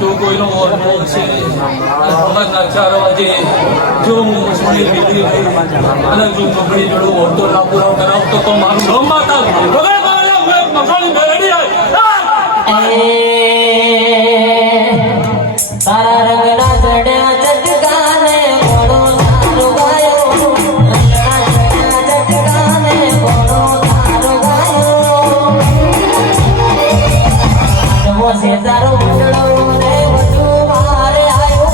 જો કોઈનો ઓર્ડર છે સવારના 4 વાગે જો હું મશીન લીધી અને જો કંપની જોડે ઓર્ડર ના પૂરો કરાવતો તો મારું નામ માતા મકાન રેડી તારા રંગના ચડ્યા ચટકાને ઘોડો તારો ગાયો ચટકાને ઘોડો તારો ગાયો છે તારો મંડળો રે વધુ મારે આવ્યો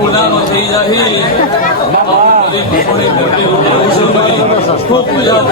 ઉડાનો થઈ જાય ખૂબ મજા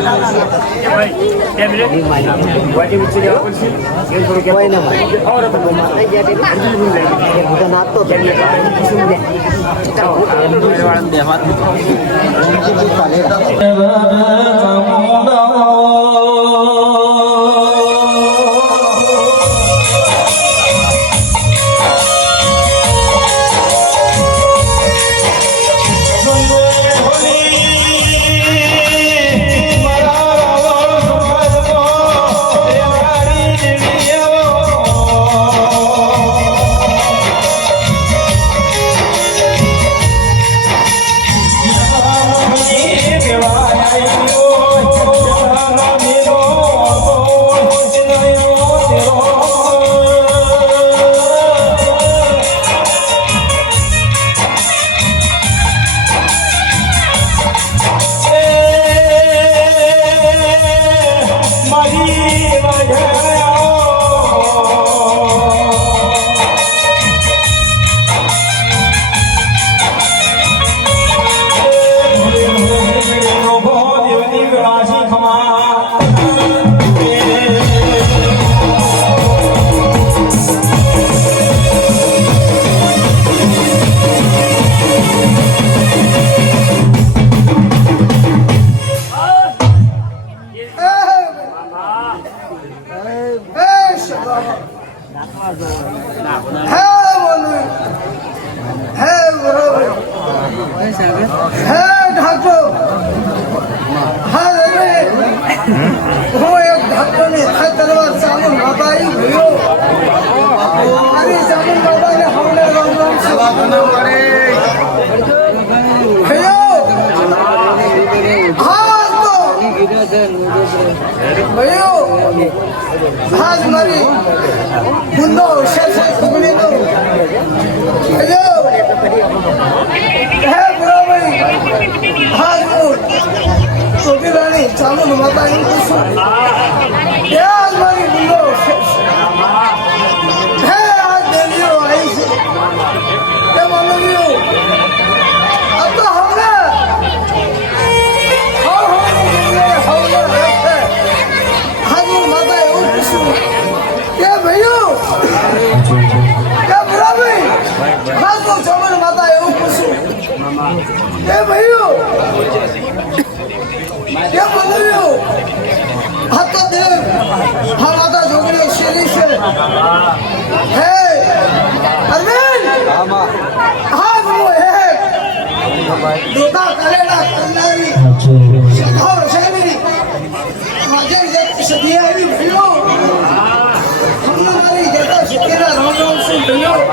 Hello.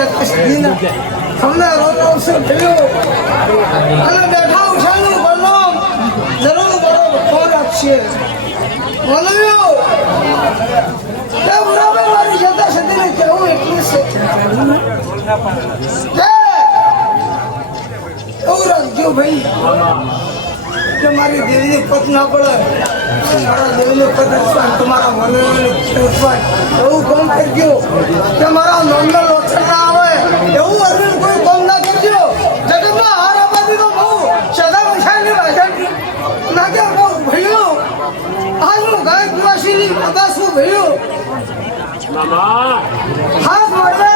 દીના અમને રોજ અવસર થયો અને બેઠા ઉઠાનું બનોમ જરૂર બરો ફોન આપશે બોલ્યો તે બરાબર મારી જતા સદીને કેવું એટલું છે કે એવું રાખજો ભાઈ કે મારી દેવીની પત ના પડે મારા દેવીની પત તમારા મને એવું કામ કરજો કે મારા નોંધના લોચન ના આવે એવું અરવિંદ કોઈ કામ ના કરજો જગતમાં હાર આબાદી તો બહુ સદા વૈશાની ભાષા ના કે બહુ ભાઈઓ આજનું ગાયક નિવાસીની માતા શું ભાઈઓ હાથ માટે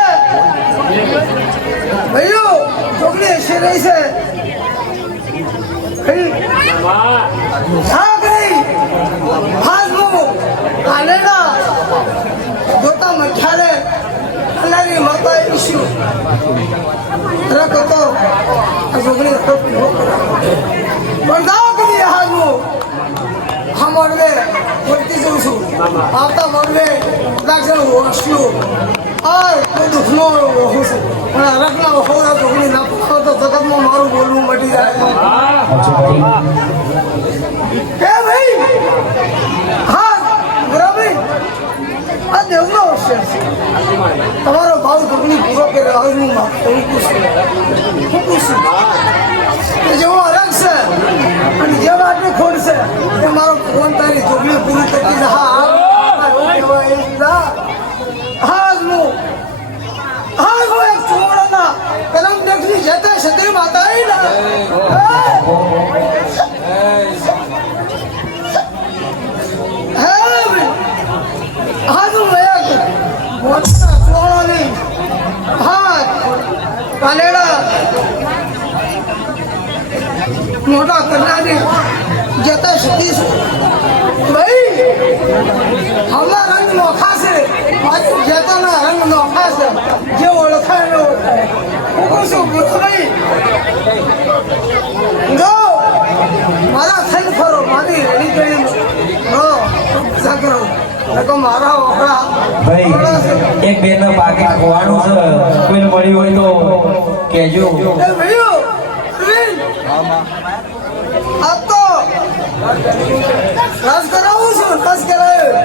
ભાઈઓ છોકરી એસી રહી છે જોતા મઠારે અનારી માતા ઈશ્યુ રખતો છોકરી પણ દાવ કરી હાજનું હા મળવે વળતી જઉં છું આવતા મળવે લાગશે હોસ્યું આ કોઈ દુઃખનો હોઉં છું પણ રખના હોરા છોકરી ના પૂછો તો જગતમાં મારું બોલવું મટી જાય કે ભાઈ હા બરાબર આ દેવનો અવસર છે તમારો ભાવ છોકરી પૂરો કે રહેવાનું હું પૂછું કે જેવો અરગ છે અને જે વાટને ખોટ છે એ મારો ફોન તારી છોકરી પૂરી કરતી છે હા એક ચોરાના કલમ દક્ષની જતા છત્રી માતા મોટા કરનારી જતા સતીશ ભાઈ હમણાં રંગ નોખા છે મારી જતાના રંગ નોખા છે જે ઓળખાય ને ઓળખાય હું કહું છું ભાઈ જો મારા થઈ ફરો મારી રેડી કરી કરો મારા ઓખડા ભાઈ એક બેન પાકીટ ખોવાનું છે કોઈ મળ્યું હોય તો કહેજો ભાઈઓ આ તો રસ કરાવું છું રસ કરાયું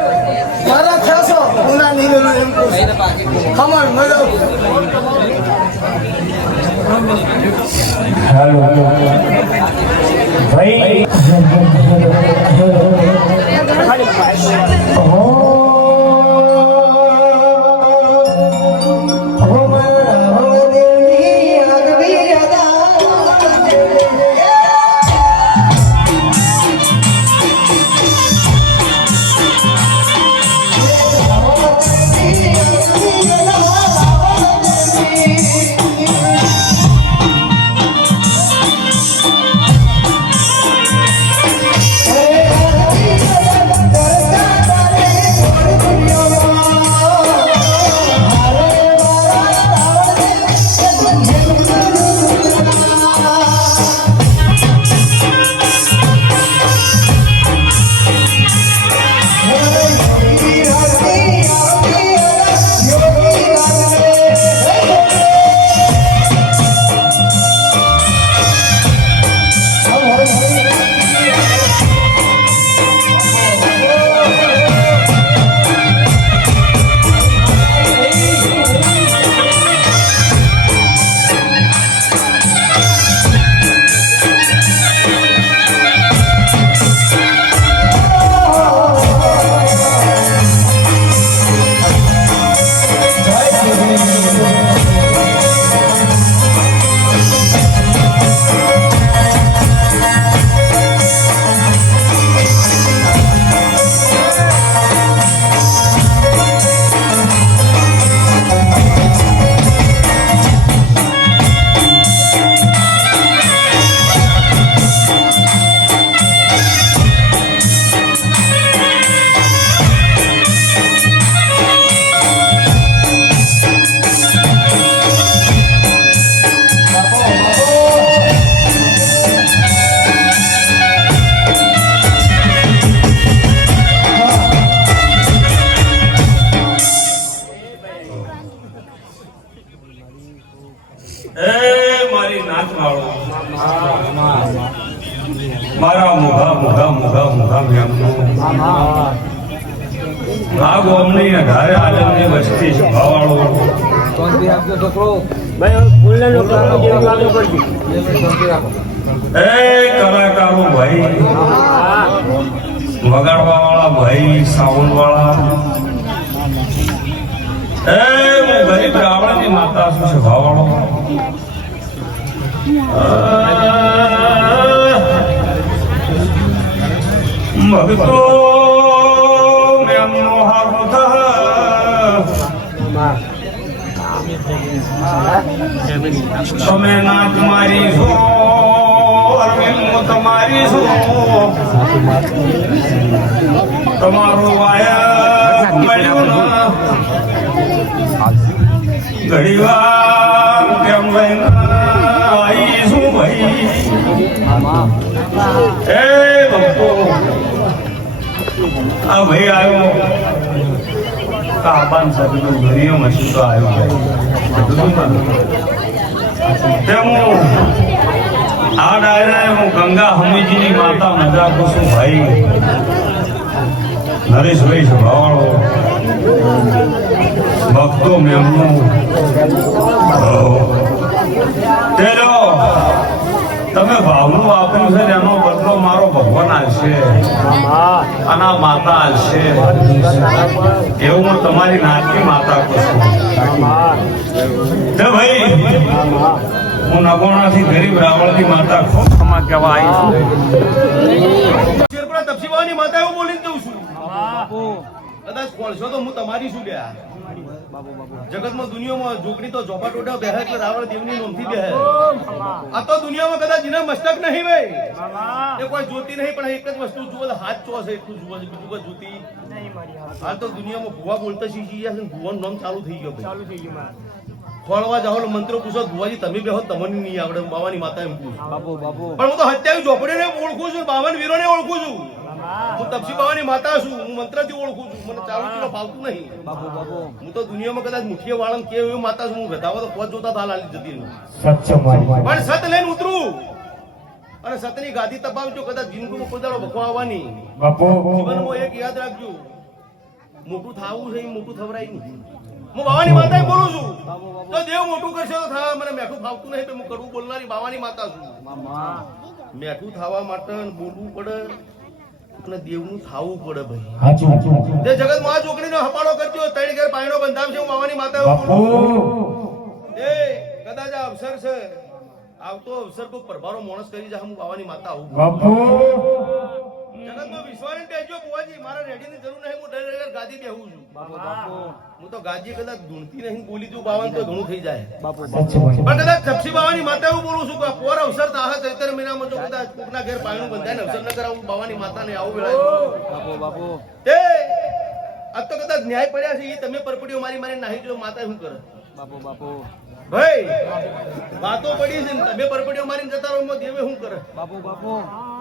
મારા થશો ગુના નહીં એમ ખમણ મજો હાલો ભાઈ ભોગા મેમનો આ ગોમની અઢારે આલમની વસ્તી સભાવાળો એ કલાકારો ભાઈ વગાડવા વાળા ભાઈ સાઉન્ડ વાળા એ હું ગરીબ રાવણની માતા છું સભાવાળો ભક્તો મેમનો હારો તમે નાથ મારી છો મેમનો તમારી છો તમારો વાયા મળ્યું ના ઘડી વાર કેમ લઈને આવીશું ભાઈ એ ભક્તો આ ભાઈ આવ્યો કાબાન સાહેબ ઘડીઓ મશીન તો આવ્યો તેમાં આ ડાયરે હું ગંગા હમીજીની માતા મજા કુસુમ ભાઈ નરેશભાઈ સભાવાળો ભક્તો મેમનું તેલો તમે ભાવનું આપ્યું છે એનો બદલો મારો ભગવાન આવશે અને આ માતા આવશે એવું હું તમારી નાતની માતા કહું છું ભાઈ હું નગોણાથી ગરીબ રાવણની માતા ખૂબ ક્ષમા કહેવા આવી છું તપસીબાની માતા એવું બોલીને જઉં છું કદાચ ખોલશો તો હું તમારી શું ગયા જગતમાં દુનિયામાં ઝોકડી તો ચોપા ટોટા બેહે એટલે રાવણ દેવની નોમથી બેહે આ તો દુનિયામાં કદાચ જેના મસ્તક નહીં ભાઈ એ કોઈ જોતી નહીં પણ એક જ વસ્તુ જુઓ હાથ ચો છે એટલું જુઓ છે બીજું કોઈ જોતી હાલ તો દુનિયામાં ભુવા બોલતા શીખી ગયા છે ભુવાનું નામ ચાલુ થઈ ગયું ખોળવા જાઓ મંત્રો પૂછો ભુવાજી તમે બેહો તમને નહીં આવડે બાવાની માતા એમ પૂછું પણ હું તો હત્યાવી ઝોપડીને ઓળખું છું બાવન વીરોને ઓળખું છું હું તપસી બાવાની માતા છું હું મંત્રથી ઓળખું છું મને ચાલુ કિલો ફાવતું નહીં હું તો દુનિયામાં કદાચ મુઠીએ વાળા કે એવી માતા છું હું વધાવો તો પોત જોતા હાલ હાલી જતી પણ સત લઈને ઉતરું અને સતની ગાદી તપાવજો કદાચ જિંદગીમાં કોઈ દાડો ભખવા આવવાની જીવનમાં એક યાદ રાખજો મોટું થાવું છે મોટું થવરાય નહીં હું બાવાની માતા બોલું છું તો દેવ મોટું કરશે તો થવા મને મેઠું ફાવતું નહીં હું કડવું બોલનારી બાવાની માતા છું મેઠું થવા માટે બોલવું પડે અને દેવનું થાવું પડે ભાઈ તે જગતમાં આ ચોકડીનો હપાડો કરજો ત્રણ ઘેર પાયણો બંધાવ છે હું બાવાની માતા એ કદાચ આ અવસર છે આવતો અવસર કોઈ પ્રભારો માણસ કરી જાય હું બાવાની માતા આવું જગતમાં વિશ્વાસ બેસજો બુવાજી મારા રેડીની જરૂર નહીં હું દર ગાદી બેહું છું હું તો ગાદી કદાચ ધૂણતી નહીં બોલી દઉં બાવન તો ઘણું થઈ જાય પણ કદાચ તપસી બાવાની માતા એવું બોલું છું કે પોર અવસર તાહ ચૈતર મહિનામાં જો કદાચ કોકના ઘેર પાયણું બંધાય અવસર ન કરાવું બાવાની માતાને આવું વેળાય તે આ તો કદાચ ન્યાય પડ્યા છે એ તમે પરપડીઓ મારી મારી નાહી જો માતા શું કરે ભાઈ વાતો પડી છે તમે પરપડીઓ મારીને જતા રહો દેવે શું કરે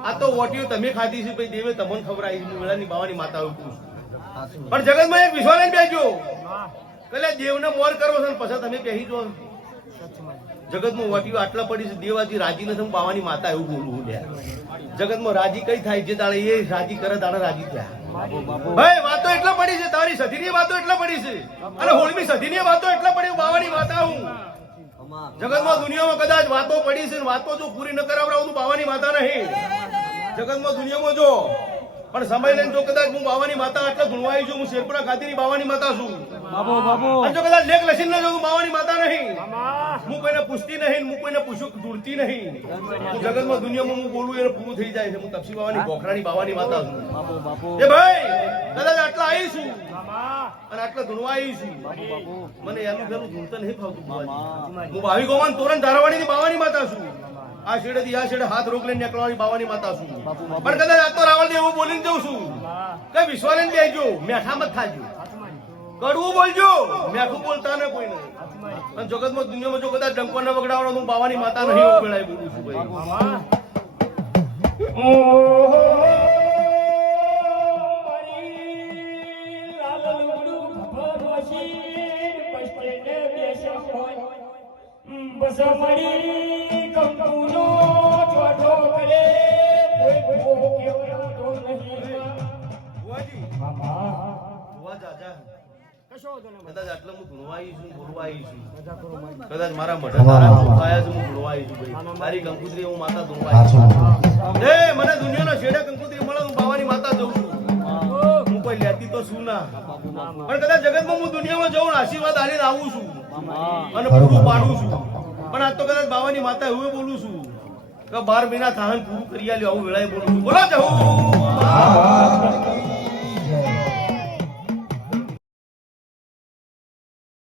આ તો વોટીઓ તમે ખાધી છે ભાઈ દેવે તમને ખવડાવી છે વેળાની બાવાની માતા એવું પૂછું પણ જગતમાં એક વિશ્વાસ લઈને બેસજો કલે દેવને મોર કરો છો પછી તમે બેસી જો જગતમાં વોટીઓ આટલા પડી છે દેવાજી રાજી નથી બાવાની માતા એવું બોલવું લે જગતમાં રાજી કઈ થાય જે દાડે એ રાજી કરે દાડે રાજી થયા ભાઈ વાતો એટલા પડી છે તારી સધીની વાતો એટલા પડી છે અને હોળમી સધીની વાતો એટલા પડી બાવાની માતા હું જગતમાં દુનિયામાં કદાચ વાતો પડી છે વાતો જો પૂરી ન કરાવડાવું બાવાની માતા નહીં જગતમાં દુનિયામાં જો પણ સમય લઈને જો કદાચ હું બાવાની માતા આટલા ધૂણવાઈ છું હું શેરપુરા ખાતીની બાવાની માતા છું અને જો કદાચ લેખ લસીન ન જોઉં બાવાની માતા નહીં હું કોઈને પૂછતી નહીં હું કોઈને પૂછું જોડતી નહીં હું જગતમાં દુનિયામાં હું બોલું એને પૂરું થઈ જાય છે હું તપસી બાવાની ગોખરાની બાવાની માતા છું એ ભાઈ કદાચ આટલા આવી છું અને આટલા ધૂણવાઈ છું મને એનું પેલું ધૂણતા નહીં ફાવતું હું ભાવિ ગોવાન તોરણ ધારાવાડીની બાવાની માતા છું આ છેડેથી આ છેડે હાથ રોક લઈને નીકળવાની બાવાની માતા છું પણ કદાચ આ તો રાવણ એવું બોલીને જઉં છું કઈ વિશ્વાસ લઈને બેસજો મેઠા મત થાજો કડવું બોલજો મેઠું બોલતા ને કોઈ નહીં અને જગતમાં દુનિયામાં જો કદાચ ડંકો ન વગડાવવાનો હું બાવાની માતા નહીં ઉકેલાય બોલું છું ભાઈ કંકુનો ચોટો કરે કોઈ ભૂખો કેવડો નહીં કદાચ આટલે હું ગુણવા આવી છું, બોલવા આવી છું. કદાચ મારા મઢે તારા ચોખાયા છે, હું ગુણવા આવી છું ભાઈ. તારી કંકુત્રી હું માતા ધોવા આવી છું. એ મને દુનિયાનો છેડે કંકુત્રી મળે હું બાવાની માતા જઉં છું. હું કોઈ લેતી તો શું ના, પણ કદાચ જગતમાં હું દુનિયામાં જઉં ને આશીર્વાદ આલીને આવું છું અને પૂરું પાડું છું. પણ આજ તો કદાચ બાવાની માતા એવું બોલું છું કે 12 મહિના થાહન પૂરું કરી આલ્યું, આવું વેળાએ બોલું છું. બોલો જહુ